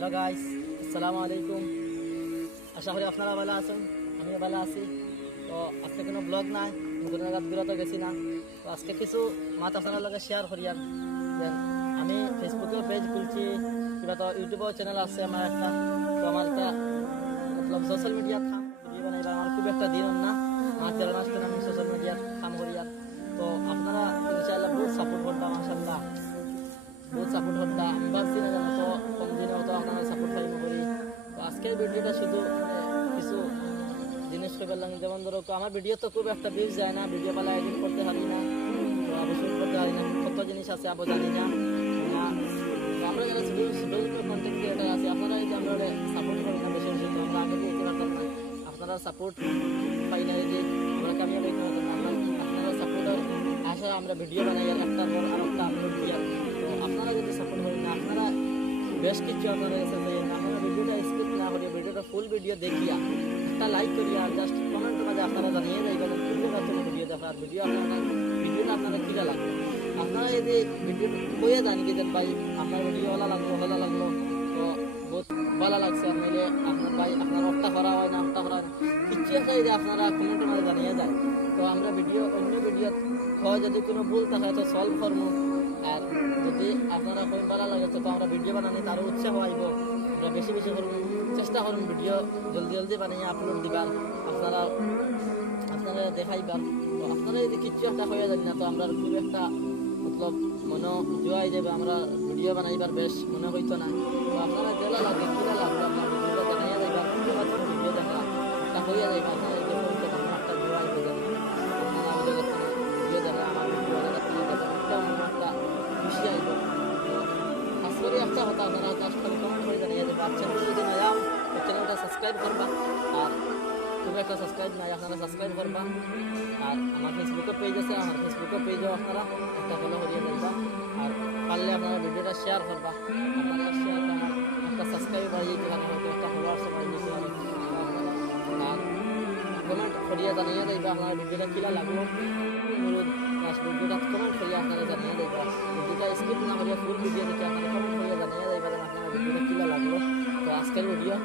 Hello guys, আসসালামু আলাইকুম। আশা করি আপনারা ভালো আছেন, আমিও ভালো আছি। তো আজকে কোনো ব্লগ নাই, কোনো জায়গা বিরত গেছি না। তো আজকে কিছু মাত আপনার লগে শেয়ার করিয়ার দেন। আমি ফেসবুকেও পেজ খুলছি, কিংবা তো ইউটিউবেও চ্যানেল আছে আমার একটা। তো আমার একটা মতলব সোশ্যাল মিডিয়ার কাম ভিডিও বানাইবার আমার খুব একটা দিন না, আমার 13 মাস থেকে আমি সোশ্যাল মিডিয়ার কাম করিয়ার। তো আপনারা ইনশাআল্লাহ বহুত সাপোর্ট করবা, মাশাআল্লাহ বহুত সাপোর্ট করতা। আমি ভাবছি না জানো তো কম দিনে অত আপনারা সাপোর্ট পাই করি। তো আজকের ভিডিওটা শুধু কিছু জিনিস করে বললাম, যেমন ধরো আমার ভিডিও তো খুব একটা ভিউজ যায় না, ভিডিও পালা এডিট করতে পারি না, তো অবশ্যই করতে পারি না, কত জিনিস আছে আবো জানি না। তো আমরা যারা কন্টেন্ট ক্রিয়েটার আছি, আপনারা এই যে আমরা সাপোর্ট করি না বেশি বেশি, তো আমরা আগে দিয়ে পারতাম না। আপনারা সাপোর্ট পাই না যে আমরা কামিয়াব হইতে পারতাম না। আপনারা সাপোর্টের আশা আমরা ভিডিও বানাই, একটা পর আর একটা আপলোড দিয়ে। তো আপনারা যদি সাপোর্ট করেন না, আপনারা বেশ কিছু আপনারা কাছে চাই না, আপনারা ভিডিওটা স্কিপ না করিয়া ভিডিওটা ফুল ভিডিও দেখিয়া একটা লাইক করিয়া জাস্ট কমেন্টের মাঝে আপনারা জানিয়ে যাইবেন কোন মাধ্যমে ভিডিও দেখার ভিডিওটা আপনারা কিরা লাগবে। আপনারা যদি ভিডিও কইয়া জানি যে ভাই আপনার ভিডিও ভালো লাগলো তো বহুত ভালো লাগছে, আপনাদের আপনার ভাই আপনার অফটা করা হয় না, অফটা করা হয় না, কিচ্ছু একটা যদি আপনারা কমেন্টের মাঝে জানিয়ে যায়, তো আমরা ভিডিও অন্য ভিডিও হয় যদি কোনো ভুল থাকে তো সলভ করবো। আর যদি আপনারা কোন ভালো লাগে তো আমরা ভিডিও বানানি তারও উৎসাহ আইব, আমরা বেশি বেশি করুন, চেষ্টা করুন ভিডিও জলদি বানিয়ে আপলোড দিবার, আপনারা দেখাইবার। তো আপনারা যদি কিচ্ছু একটা হয়ে যায় না, তো আমরা খুব একটা মতলব মনে জোয়াই যাবে, আমরা ভিডিও বানাইবার বেশ মনে হইতো না। তো আপনারা যেলা লাগবে কিরা লাগবে আপনার ভিডিওটা দেখাইয়া যাইবার, ভিডিও দেখা একটা হইয়া যাইবে, আপনারা এই যে একটা জোয়াই দেবেন, আপনারা আমাদের ভিডিও দেখা আমার ভিডিও একটা একটা খুশি আইব। তো খাস করে একটা কথা আপনারা জাস্ট খালি কমেন্ট করে জানিয়ে দেবে। আর চ্যানেল যদি না যাও তো চ্যানেলটা সাবস্ক্রাইব করবা, আর খুব একটা সাবস্ক্রাইব নাই আপনারা সাবস্ক্রাইব করবা। আর আমার ফেসবুকের পেজ আছে, আমার ফেসবুকের পেজও আপনারা একটা ফলো করিয়ে যাইবা। আর পারলে আপনারা ভিডিওটা শেয়ার করবা, আপনারা শেয়ার আমার একটা সাবস্ক্রাইব বাড়িয়ে যেতে পারে, হয়তো একটা ফলোয়ার্স বাড়িয়ে যেতে পারে। আর কমেন্ট করিয়া জানিয়ে যাইবা আপনারা ভিডিওটা কিলা লাগলো, ভিডিওটা কমেন্ট করিয়া আপনারা জানিয়ে যাইবা। ভিডিওটা স্কিপ না করিয়া ফুল ভিডিও দেখে আপনারা কমেন্ট করিয়া জানিয়ে যাইবা আপনারা ভিডিওটা কিলা লাগলো। তো আজকের ভিডিও